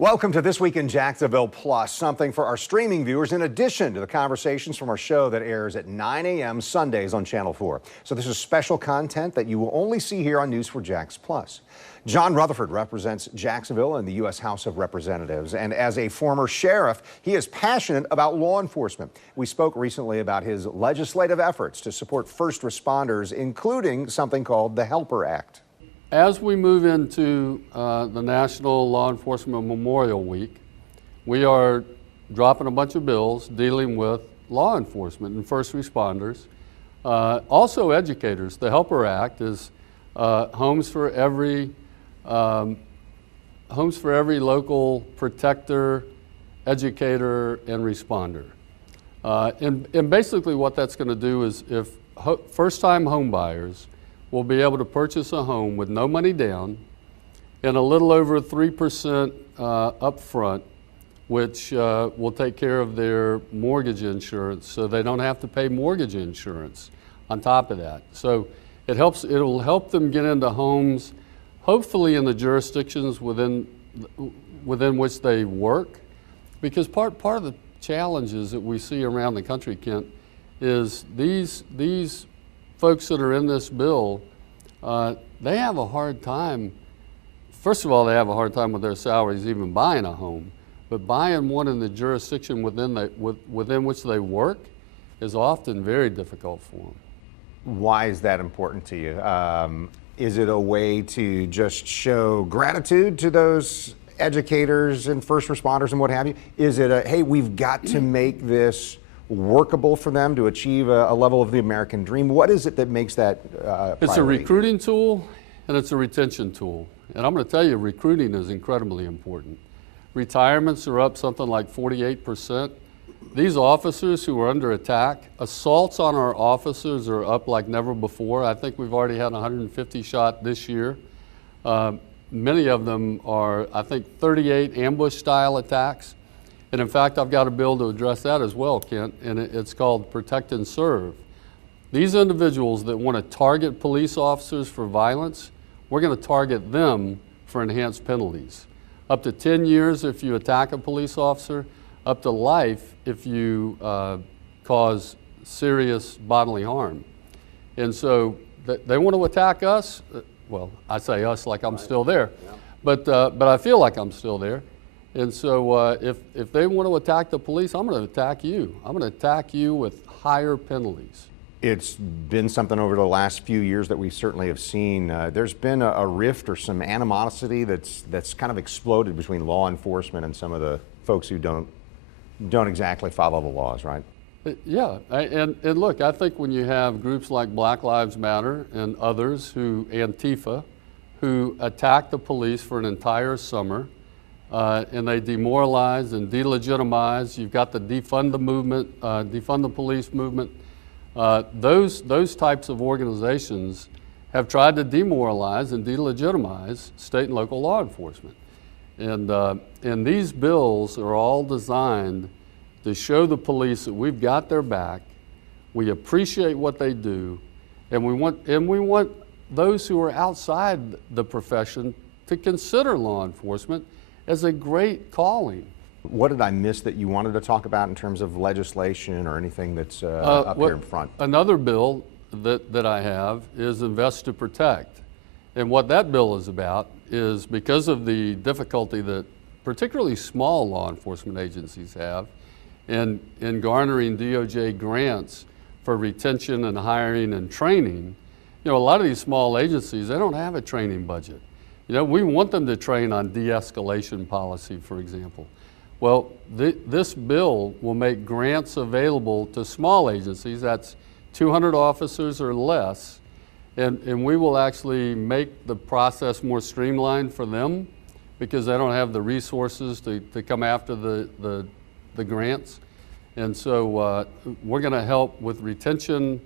Welcome to This Week in Jacksonville Plus, something for our streaming viewers in addition to the conversations from our show that airs at 9 a.m. Sundays on Channel 4. So this is special content that you will only see here on News 4 Jax Plus. John Rutherford represents Jacksonville in the U.S. House of Representatives, and as a former sheriff, he is passionate about law enforcement. We spoke recently about his legislative efforts to support first responders, including something called the Helper Act. As we move into the National Law Enforcement Memorial Week, we are dropping a bunch of bills dealing with law enforcement and first responders, also educators. The Helper Act is homes for every local protector, educator, and responder. And basically what that's going to do is if first-time home buyers will be able to purchase a home with no money down and a little over 3% upfront, which will take care of their mortgage insurance, so they don't have to pay mortgage insurance on top of that. So it'll help them get into homes, hopefully in the jurisdictions within which they work, because part of the challenges that we see around the country, Kent, is these folks that are in this bill, they have a hard time. First of all, they have a hard time with their salaries even buying a home, but buying one in the jurisdiction within which they work is often very difficult for them. Why is that important to you? Is it a way to just show gratitude to those educators and first responders and what have you? Is it a, hey, we've got to make this workable for them to achieve a level of the American dream? What is it that makes that priority? It's a recruiting tool and it's a retention tool. And I'm going to tell you, recruiting is incredibly important. Retirements are up something like 48%. These officers who are under attack, assaults on our officers are up like never before. I think we've already had 150 shot this year. Many of them are, I think, 38 ambush-style attacks. And in fact, I've got a bill to address that as well, Kent, and it's called Protect and Serve. These individuals that want to target police officers for violence, we're going to target them for enhanced penalties. Up to 10 years if you attack a police officer, up to life if you cause serious bodily harm. And so they want to attack us. Well, I say us like I'm still there, but I feel like I'm still there. And so if they want to attack the police, I'm going to attack you. I'm going to attack you with higher penalties. It's been something over the last few years that we certainly have seen. There's been a rift or some animosity that's kind of exploded between law enforcement and some of the folks who don't exactly follow the laws, right? Yeah, and look, I think when you have groups like Black Lives Matter and others, Antifa, who attack the police for an entire summer, and they demoralize and delegitimize. You've got the defund the movement, defund the police movement. Those types of organizations have tried to demoralize and delegitimize state and local law enforcement. And these bills are all designed to show the police that we've got their back, we appreciate what they do, and we want those who are outside the profession to consider law enforcement as a great calling. What did I miss that you wanted to talk about in terms of legislation or anything that's up here in front? Another bill that I have is Invest to Protect. And what that bill is about is because of the difficulty that particularly small law enforcement agencies have in garnering DOJ grants for retention and hiring and training. You know, a lot of these small agencies, they don't have a training budget. You know, we want them to train on de-escalation policy, for example. Well, this bill will make grants available to small agencies, that's 200 officers or less, and we will actually make the process more streamlined for them because they don't have the resources to come after the grants. And so we're going to help with retention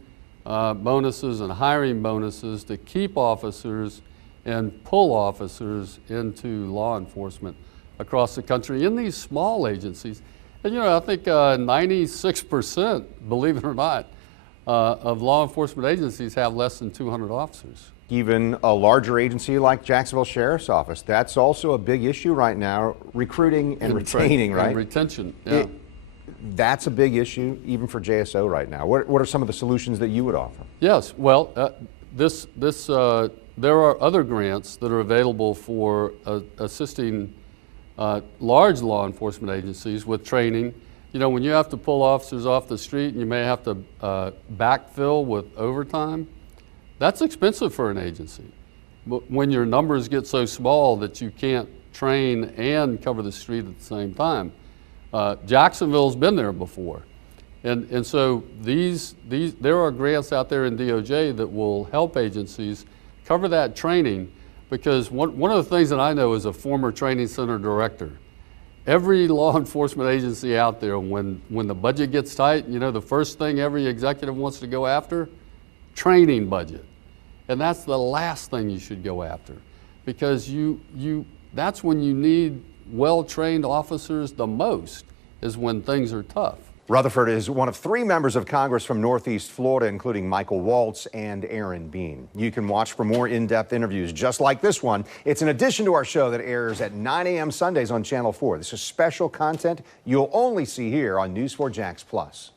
bonuses and hiring bonuses to keep officers and pull officers into law enforcement across the country in these small agencies. And you know, I think 96%, believe it or not, of law enforcement agencies have less than 200 officers. Even a larger agency like Jacksonville Sheriff's Office, that's also a big issue right now, recruiting and retaining, right? And retention, yeah. That's a big issue even for JSO right now. What are some of the solutions that you would offer? Yes, well, there are other grants that are available for assisting large law enforcement agencies with training. You know, when you have to pull officers off the street and you may have to backfill with overtime, that's expensive for an agency. But when your numbers get so small that you can't train and cover the street at the same time, Jacksonville's been there before. And so there are grants out there in DOJ that will help agencies cover that training, because one of the things that I know as a former training center director, every law enforcement agency out there, when the budget gets tight, you know, the first thing every executive wants to go after, training budget. And that's the last thing you should go after, because that's when you need well-trained officers the most, is when things are tough. Rutherford is one of 3 members of Congress from Northeast Florida, including Michael Waltz and Aaron Bean. You can watch for more in-depth interviews just like this one. It's in addition to our show that airs at 9 a.m. Sundays on Channel 4. This is special content you'll only see here on News 4 Jax Plus.